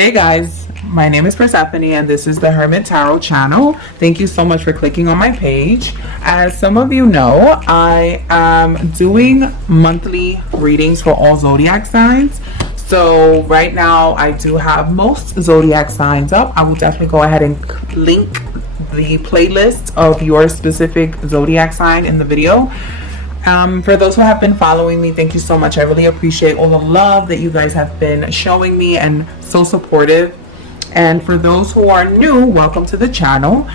Hey guys, my name is Persephone and this is the Hermit Tarot channel. Thank you so much for clicking on my page. As some of you know, I am doing monthly readings for all zodiac signs. So right now I do have most zodiac signs up. I will definitely go ahead and link the playlist of your specific zodiac sign in the video. For those who have been following me, thank you so much. I really appreciate all the love that you guys have been showing me and so supportive. And for those who are new, welcome to the channel.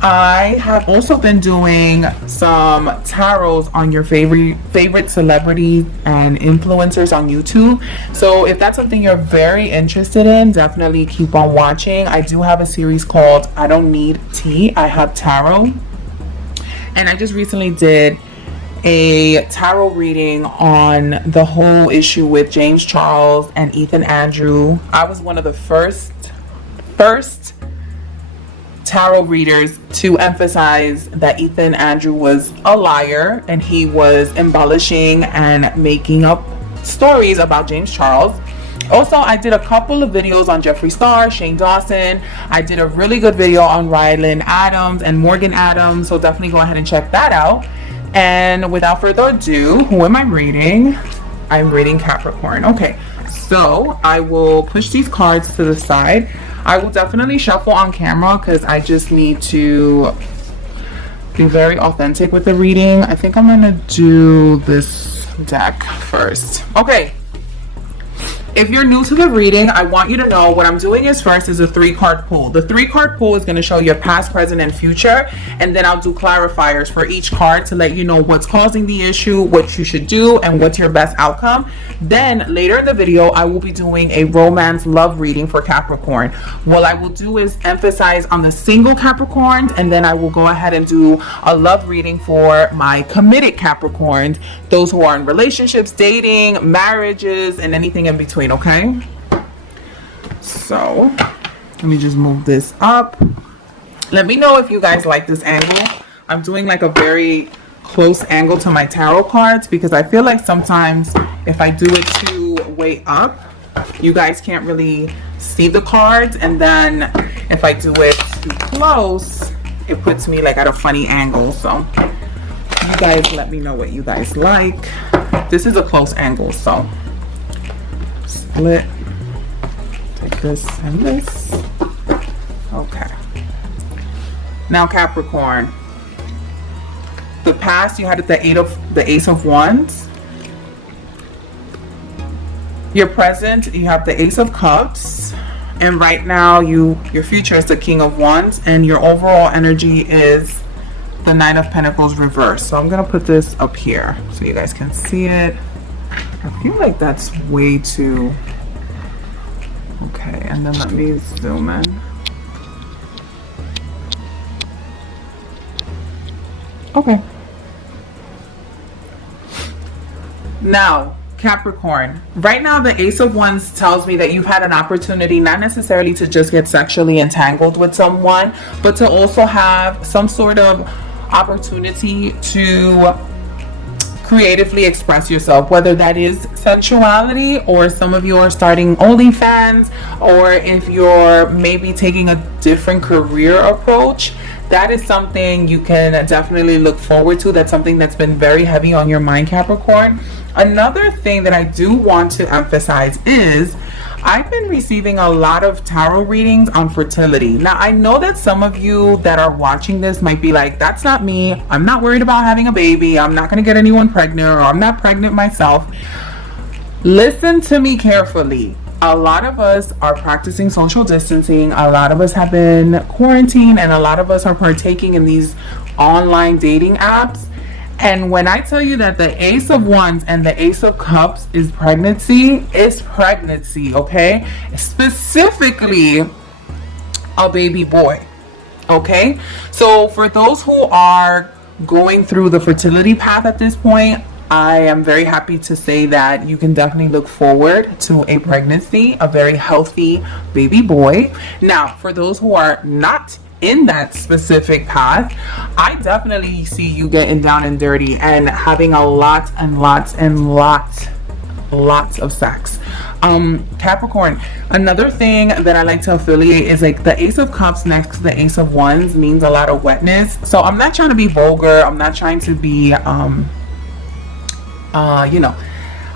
I have also been doing some tarots on your favorite celebrities and influencers on YouTube. So if that's something you're very interested in, definitely keep on watching. I do have a series called I Don't Need Tea, I Have Tarot. And I just recently did a tarot reading on the whole issue with James Charles and Ethan Andrew. I was one of the first tarot readers to emphasize that Ethan Andrew was a liar and he was embellishing and making up stories about James Charles. Also, I did a couple of videos on Jeffree Star, Shane Dawson. I did a really good video on Rylan Adams and Morgan Adams, so definitely go ahead and check that out. And without further ado, who am I reading? I'm reading Capricorn. Okay, so I will push these cards to the side. I will definitely shuffle on camera because I just need to be very authentic with the reading. I think I'm gonna do this deck first. Okay. If you're new to the reading, I want you to know what I'm doing is first is a 3-card pull. The 3-card pull is going to show your past, present, and future. And then I'll do clarifiers for each card to let you know what's causing the issue, what you should do, and what's your best outcome. Then later in the video, I will be doing a romance love reading for Capricorn. What I will do is emphasize on the single Capricorns, and then I will go ahead and do a love reading for my committed Capricorns, those who are in relationships, dating, marriages, and anything in between. Okay, so let me just move this up. Let me know if you guys like this angle. I'm doing like a very close angle to my tarot cards because I feel like sometimes if I do it too way up, you guys can't really see the cards, and then if I do it too close, it puts me like at a funny angle. So you guys let me know what you guys like. This is a close angle, so split, take this and this. Okay, now Capricorn, the past you had the Ace of Wands. Your present you have the Ace of Cups, and right now your future is the King of Wands, and your overall energy is the Nine of Pentacles reversed. So I'm gonna put this up here so you guys can see it. I feel like that's way too... Okay, and then let me zoom in. Okay. Now, Capricorn. Right now, the Ace of Wands tells me that you've had an opportunity not necessarily to just get sexually entangled with someone, but to also have some sort of opportunity to creatively express yourself, whether that is sensuality, or some of you are starting OnlyFans, or if you're maybe taking a different career approach. That is something you can definitely look forward to. That's something that's been very heavy on your mind, Capricorn. Another thing that I do want to emphasize is I've been receiving a lot of tarot readings on fertility. Now, I know that some of you that are watching this might be like, that's not me. I'm not worried about having a baby. I'm not going to get anyone pregnant, or I'm not pregnant myself. Listen to me carefully. A lot of us are practicing social distancing. A lot of us have been quarantined, and a lot of us are partaking in these online dating apps. And when I tell you that the Ace of Wands and the Ace of Cups is pregnancy, it's pregnancy, okay? Specifically, a baby boy, okay? So for those who are going through the fertility path at this point, I am very happy to say that you can definitely look forward to a pregnancy, a very healthy baby boy. Now, for those who are not in that specific path, I definitely see you getting down and dirty and having a lot and lots and lots of sex. Capricorn, another thing that I like to affiliate is like the Ace of Cups next to the Ace of Wands means a lot of wetness. So I'm not trying to be vulgar. I'm not trying to be, you know,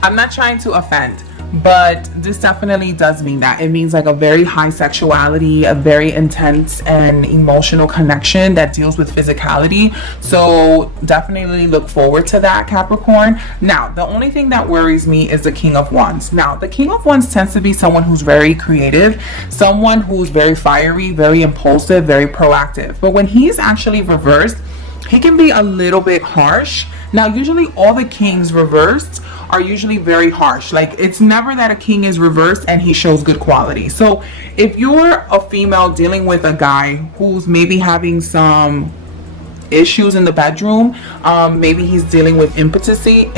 I'm not trying to offend. But this definitely does mean that. It means like a very high sexuality, a very intense and emotional connection that deals with physicality. So definitely look forward to that, Capricorn. Now, the only thing that worries me is the King of Wands. Now, the King of Wands tends to be someone who's very creative, someone who's very fiery, very impulsive, very proactive. But when he's actually reversed, he can be a little bit harsh. Now, usually all the kings reversed are usually very harsh. Like, it's never that a king is reversed and he shows good quality. So if you're a female dealing with a guy who's maybe having some issues in the bedroom, maybe he's dealing with impotency,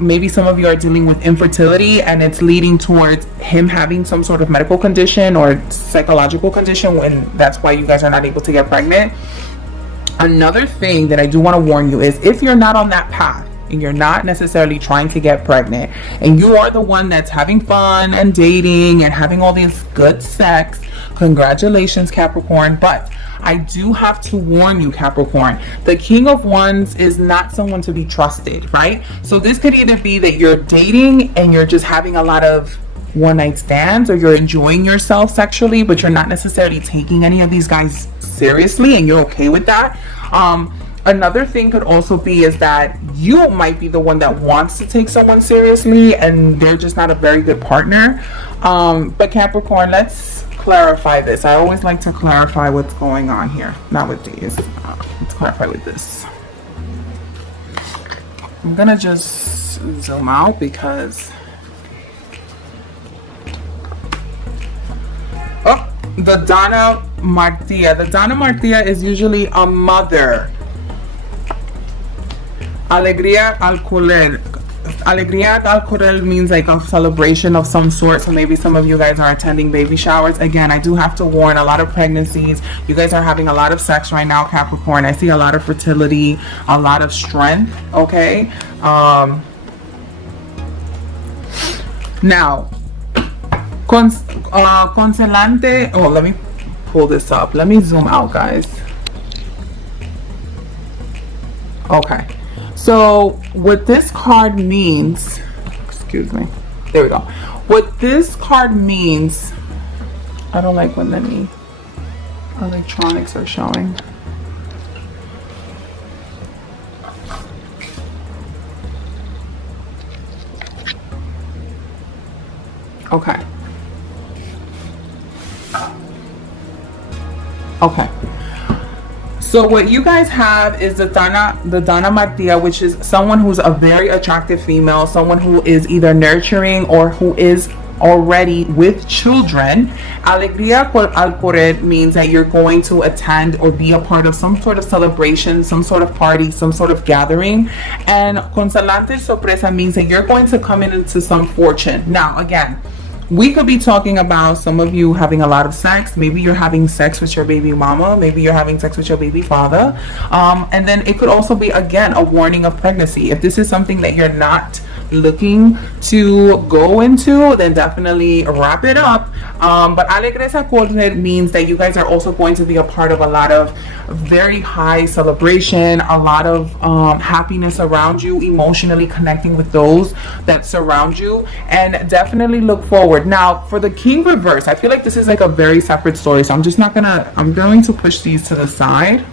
maybe some of you are dealing with infertility and it's leading towards him having some sort of medical condition or psychological condition, and that's why you guys are not able to get pregnant. Another thing that I do want to warn you is if you're not on that path and you're not necessarily trying to get pregnant and you are the one that's having fun and dating and having all this good sex, congratulations, Capricorn. But I do have to warn you, Capricorn, the King of Wands is not someone to be trusted, right? So this could either be that you're dating and you're just having a lot of one night stands, or you're enjoying yourself sexually but you're not necessarily taking any of these guys seriously and you're okay with that. Another thing could also be is that you might be the one that wants to take someone seriously and they're just not a very good partner. But Capricorn, let's clarify this. I always like to clarify what's going on here. Not with these. Let's clarify with this. I'm gonna just zoom out because the Donna Martia. The Donna Martia is usually a mother. Alegría al correr. Alegría al correr means like a celebration of some sort. So maybe some of you guys are attending baby showers. Again, I do have to warn, a lot of pregnancies. You guys are having a lot of sex right now, Capricorn. I see a lot of fertility, a lot of strength. Okay. Now, Constellante. Oh, let me pull this up. Let me zoom out, guys. Okay. So what this card means, excuse me, there we go. What this card means, I don't like when any electronics are showing. Okay. Okay. So what you guys have is the Donna Martia, which is someone who's a very attractive female, someone who is either nurturing or who is already with children. Alegría al correr means that you're going to attend or be a part of some sort of celebration, some sort of party, some sort of gathering. And consolante sorpresa means that you're going to come into some fortune. Now, again, we could be talking about some of you having a lot of sex. Maybe you're having sex with your baby mama. Maybe you're having sex with your baby father. And then it could also be, again, a warning of pregnancy. If this is something that you're not looking to go into, then definitely wrap it up. But alegres al correr means that you guys are also going to be a part of a lot of very high celebration, a lot of happiness around you, emotionally connecting with those that surround you, and definitely look forward. Now, for the King reverse, I feel like this is like a very separate story, so I'm going to push these to the side.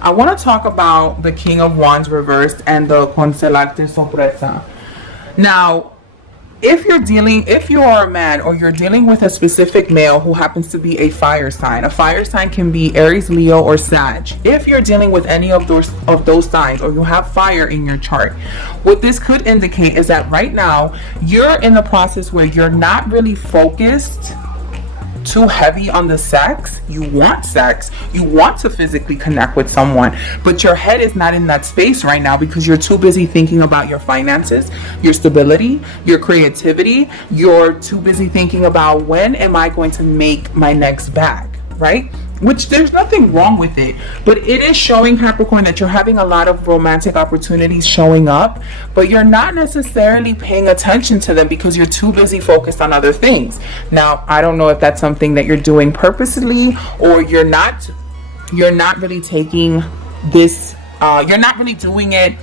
I want to talk about the King of Wands reversed and the Consolante sorpresa. Now, if you are a man or you're dealing with a specific male who happens to be a fire sign can be Aries, Leo, or Sag. If you're dealing with any of those signs, or you have fire in your chart, what this could indicate is that right now you're in the process where you're not really focused too heavy on the sex. You want sex, you want to physically connect with someone, but your head is not in that space right now because you're too busy thinking about your finances, your stability, your creativity. You're too busy thinking about when am I going to make my next bag, right? which there's nothing wrong with it, but it is showing, Capricorn, that you're having a lot of romantic opportunities showing up, but you're not necessarily paying attention to them because you're too busy focused on other things. Now, I don't know if that's something that you're doing purposely, or you're not really taking this, you're not really doing it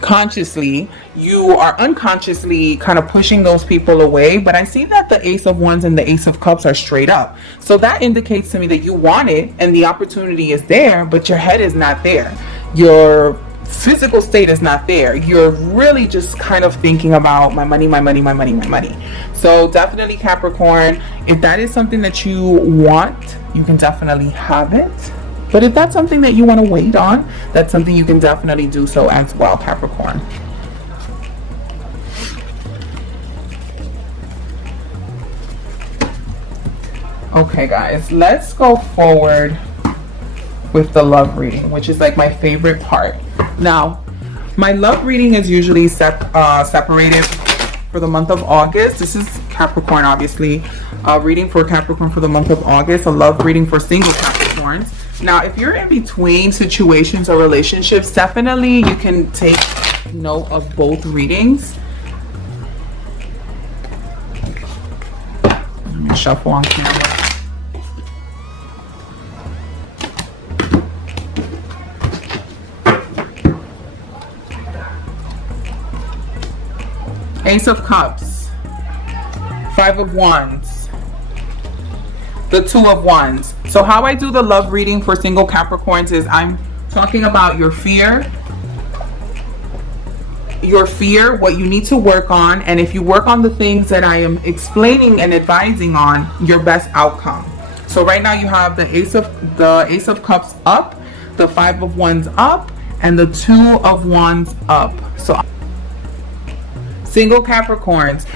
consciously. You are unconsciously kind of pushing those people away. But I see that the Ace of Wands and the Ace of Cups are straight up, so that indicates to me that you want it and the opportunity is there, but your head is not there, your physical state is not there. You're really just kind of thinking about my money, my money, my money, my money. So definitely, Capricorn, if that is something that you want, you can definitely have it. But if that's something that you want to wait on, that's something you can definitely do so as well, Capricorn. Okay, guys, let's go forward with the love reading, which is like my favorite part. Now, my love reading is usually separated for the month of August. This is Capricorn, obviously. Reading for Capricorn for the month of August, a love reading for single Capricorns. Now, if you're in between situations or relationships, definitely you can take note of both readings. Let me shuffle on camera. Ace of Cups, Five of Wands, the Two of Wands. So how I do the love reading for single Capricorns is I'm talking about your fear, what you need to work on, and if you work on the things that I am explaining and advising on, your best outcome. So right now you have the Ace of Cups up, the Five of Wands up, and the Two of Wands up. So single Capricorns,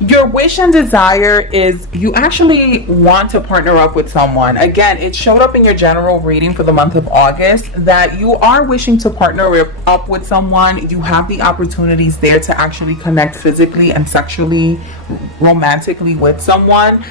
your wish and desire is you actually want to partner up with someone. Again, it showed up in your general reading for the month of August that you are wishing to partner up with someone. You have the opportunities there to actually connect physically and sexually, romantically with someone.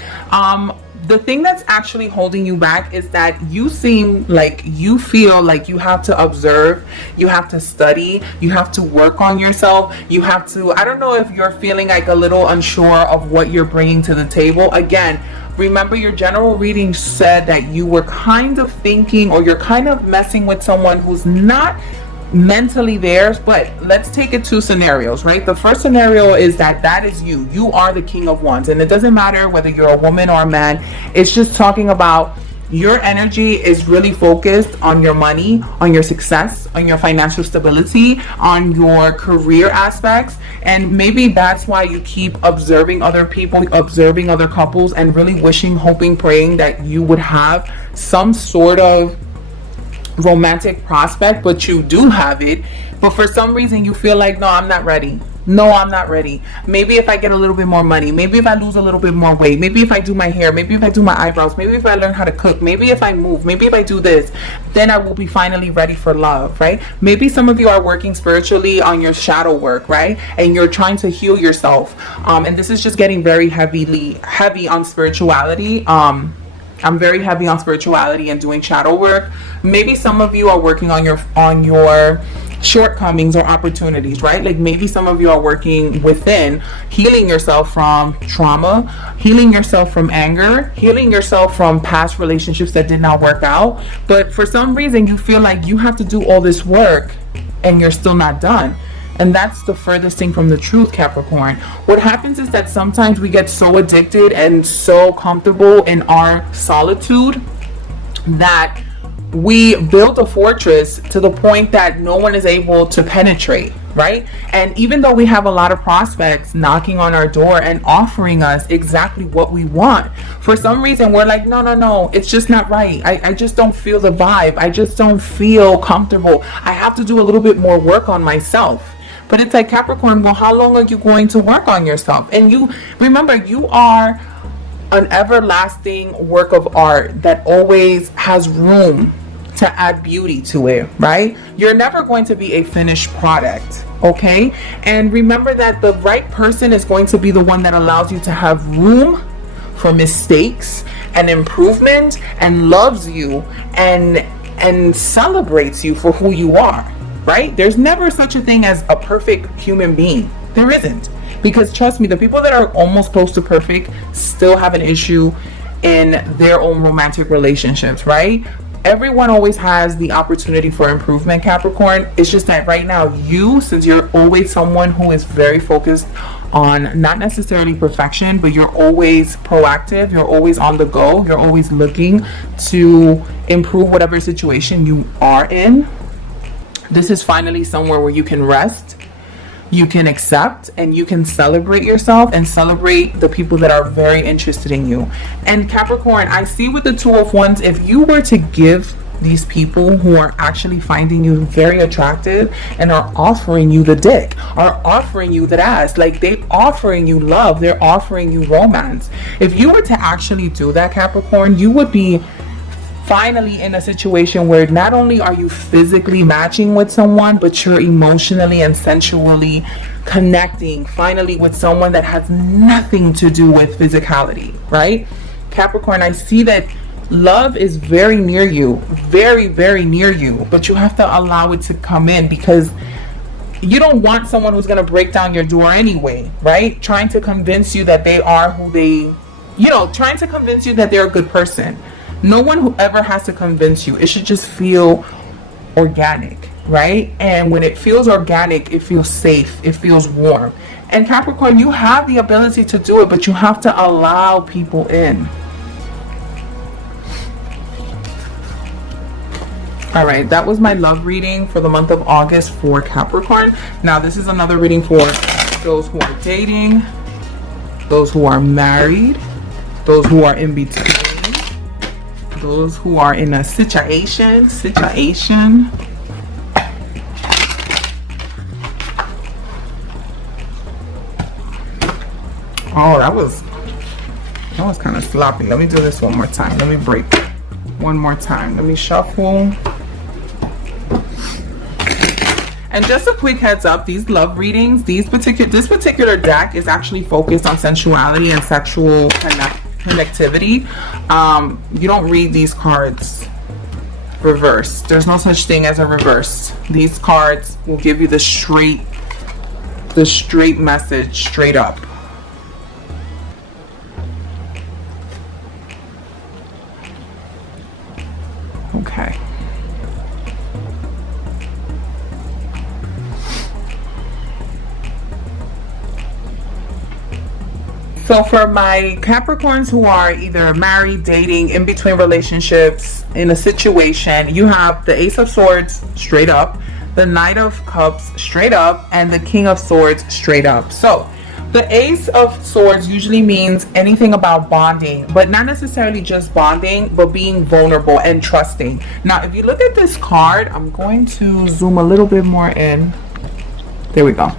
The thing that's actually holding you back is that you seem like you feel like you have to observe, you have to study, you have to work on yourself, you have to, I don't know if you're feeling like a little unsure of what you're bringing to the table. Again, remember your general reading said that you were kind of thinking, or you're kind of messing with someone who's not mentally theirs. But let's take it two scenarios, right? The first scenario is that is you are the King of Wands, and it doesn't matter whether you're a woman or a man. It's just talking about your energy is really focused on your money, on your success, on your financial stability, on your career aspects. And maybe that's why you keep observing other people, observing other couples, and really wishing, hoping, praying that you would have some sort of romantic prospect, but you do have it, but for some reason you feel like, no, I'm not ready. Maybe if I get a little bit more money, maybe if I lose a little bit more weight, maybe if I do my hair, maybe if I do my eyebrows, maybe if I learn how to cook, maybe if I move, maybe if I do this, then I will be finally ready for love, right? Maybe some of you are working spiritually on your shadow work, right? And you're trying to heal yourself, and this is just getting very heavy on spirituality. I'm very heavy on spirituality and doing shadow work. Maybe some of you are working on your shortcomings or opportunities, right? Like maybe some of you are working within, healing yourself from trauma, healing yourself from anger, healing yourself from past relationships that did not work out. But for some reason you feel like you have to do all this work and you're still not done. And that's the furthest thing from the truth, Capricorn. What happens is that sometimes we get so addicted and so comfortable in our solitude that we build a fortress to the point that no one is able to penetrate, right? And even though we have a lot of prospects knocking on our door and offering us exactly what we want, for some reason we're like, no, it's just not right. I just don't feel the vibe. I just don't feel comfortable. I have to do a little bit more work on myself. But it's like, Capricorn, well, how long are you going to work on yourself? And you remember, you are an everlasting work of art that always has room to add beauty to it, right? You're never going to be a finished product, okay? And remember that the right person is going to be the one that allows you to have room for mistakes, and improvement and loves you and celebrates you for who you are, right? There's never such a thing as a perfect human being. There isn't. Because trust me, the people that are almost close to perfect still have an issue in their own romantic relationships, right? Everyone always has the opportunity for improvement, Capricorn. It's just that right now, since you're always someone who is very focused on not necessarily perfection, but you're always proactive, you're always on the go, you're always looking to improve whatever situation you are in. This is finally somewhere where you can rest, you can accept, and you can celebrate yourself and celebrate the people that are very interested in you. And Capricorn, I see with the Two of Wands, if you were to give these people who are actually finding you very attractive and are offering you the dick, are offering you the ass, like they're offering you love, they're offering you romance. If you were to actually do that, Capricorn, you would be finally in a situation where not only are you physically matching with someone, but you're emotionally and sensually connecting finally with someone that has nothing to do with physicality, right? Capricorn, I see that love is very near you, very, very near you, but you have to allow it to come in, because you don't want someone who's going to break down your door anyway, right? Trying to convince you that they are who they, trying to convince you that they're a good person. No one who ever has to convince you. It should just feel organic, right? And when it feels organic, it feels safe, it feels warm. And Capricorn, you have the ability to do it, but you have to allow people in. All right, that was my love reading for the month of August for Capricorn. Now this is another reading for those who are dating, those who are married, those who are in between, those who are in a situation. Oh, that was kind of sloppy. Let me do this one more time. Let me break one more time. Let me shuffle. And just a quick heads up, these love readings, this particular deck is actually focused on sensuality and sexual connectivity. You don't read these cards reversed. There's no such thing as a reverse. These cards will give you the straight message, straight up. Okay. So for my Capricorns who are either married, dating, in between relationships, in a situation, you have the Ace of Swords straight up, the Knight of Cups straight up, and the King of Swords straight up. So the Ace of Swords usually means anything about bonding, but not necessarily just bonding, but being vulnerable and trusting. Now, if you look at this card, I'm going to zoom a little bit more in. There we go.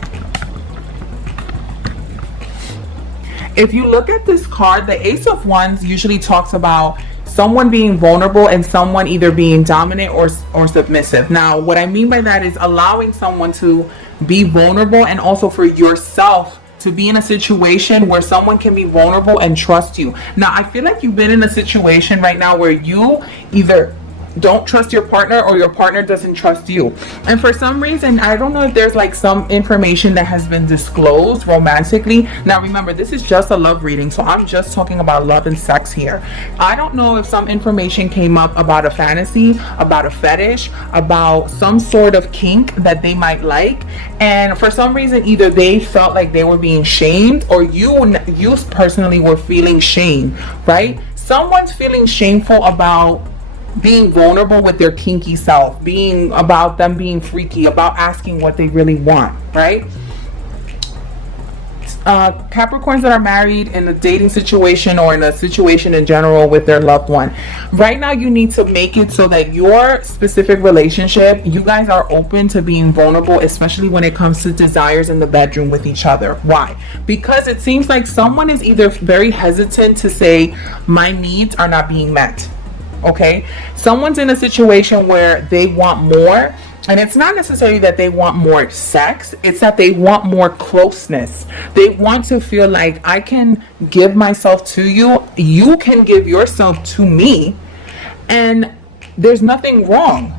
If you look at this card, the Ace of Wands usually talks about someone being vulnerable and someone either being dominant or submissive. Now, what I mean by that is allowing someone to be vulnerable, and also for yourself to be in a situation where someone can be vulnerable and trust you. Now, I feel like you've been in a situation right now where you either don't trust your partner or your partner doesn't trust you. And for some reason, I don't know if there's like some information that has been disclosed romantically. Now remember, this is just a love reading, so I'm just talking about love and sex here. I don't know if some information came up about a fantasy, about a fetish, about some sort of kink that they might like, and for some reason either they felt like they were being shamed, or you personally were feeling shame, right? Someone's feeling shameful about being vulnerable with their kinky self, being freaky, about asking what they really want, right? Capricorns that are married in a dating situation or in a situation in general with their loved one, right now you need to make it so that your specific relationship, you guys are open to being vulnerable, especially when it comes to desires in the bedroom with each other. Why? Because it seems like someone is either very hesitant to say, my needs are not being met. Okay, someone's in a situation where they want more, And it's not necessarily that they want more sex, it's that they want more closeness. They want to feel like I can give myself to you, you can give yourself to me, and there's nothing wrong.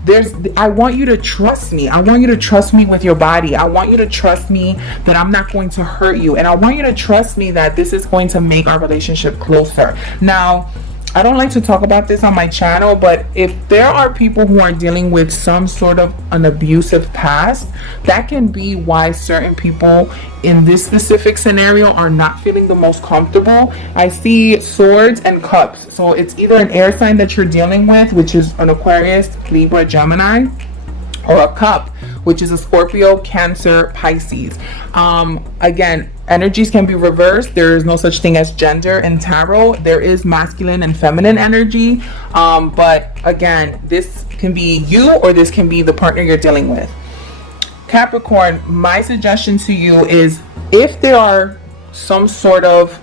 I want you to trust me. I want you to trust me with your body. I want you to trust me that I'm not going to hurt you. And I want you to trust me that this is going to make our relationship closer. Now, I don't like to talk about this on my channel, but if there are people who are dealing with some sort of an abusive past, that can be why certain people in this specific scenario are not feeling the most comfortable. I see swords and cups. So it's either an air sign that you're dealing with, which is an Aquarius, Libra, Gemini, or a cup, which is a Scorpio, Cancer, Pisces. Again, energies can be reversed. There is no such thing as gender in tarot. There is masculine and feminine energy. But again, this can be you or this can be the partner you're dealing with. Capricorn, my suggestion to you is if there are some sort of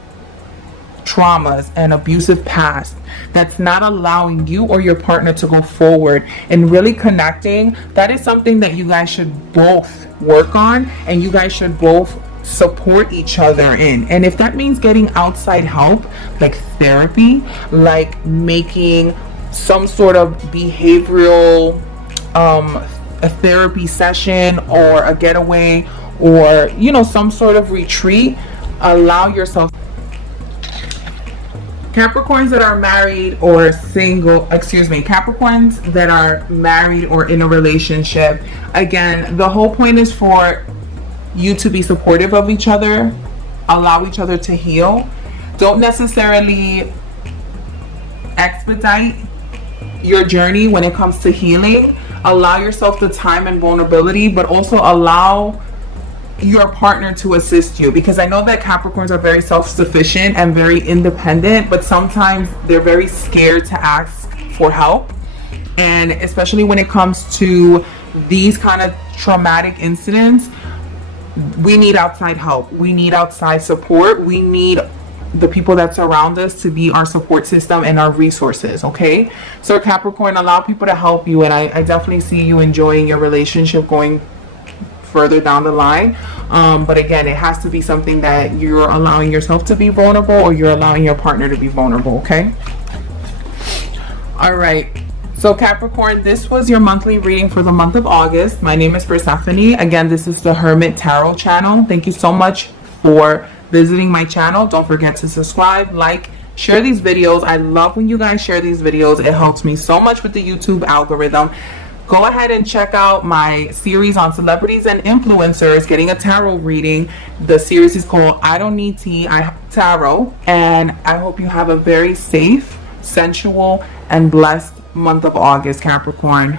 traumas and abusive past that's not allowing you or your partner to go forward and really connecting, that is something that you guys should both work on and you guys should both support each other in. And if that means getting outside help, like therapy, like making some sort of behavioral a therapy session or a getaway or some sort of retreat, allow yourself. Capricorns that are married or single, Capricorns that are married or in a relationship, again, the whole point is for you to be supportive of each other, allow each other to heal. Don't necessarily expedite your journey when it comes to healing. Allow yourself the time and vulnerability, but also allow your partner to assist you, because I know that Capricorns are very self-sufficient and very independent, but sometimes they're very scared to ask for help. And especially when it comes to these kind of traumatic incidents, we need outside help, we need outside support, we need the people that surround us to be our support system and our resources. Okay, so Capricorn, allow people to help you, and I definitely see you enjoying your relationship going further down the line, but again, it has to be something that you're allowing yourself to be vulnerable or you're allowing your partner to be vulnerable. Okay, all right, so Capricorn, this was your monthly reading for the month of August. My name is Persephone. Again, this is the Hermit Tarot channel. Thank you so much for visiting my channel. Don't forget to subscribe, like, share these videos. I love when you guys share these videos. It helps me so much with the YouTube algorithm. Go ahead and check out my series on celebrities and influencers getting a tarot reading. The series is called I Don't Need Tea, I Have Tarot. And I hope you have a very safe, sensual, and blessed month of August, Capricorn.